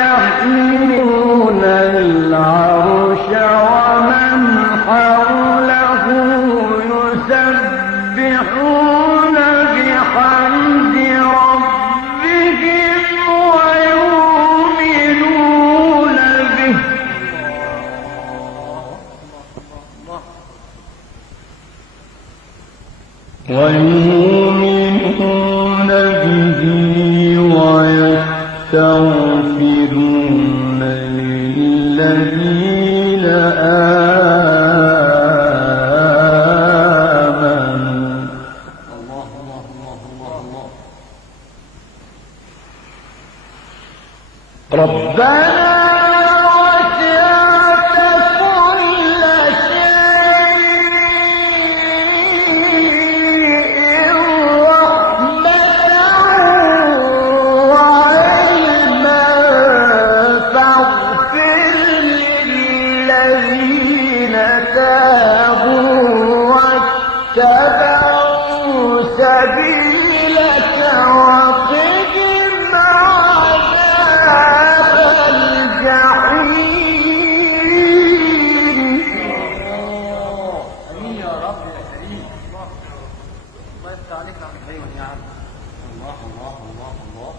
يحملون العرش ومن حوله يسبحون بحمد ربهم ويؤمنون به ويستغفرون للذين آمنوا ربنا اتبعوا سبيلك وقهم عذاب الجحيم. امين يا رب يا كريم. الله يفتح عليك يا عم. الله الله الله الله.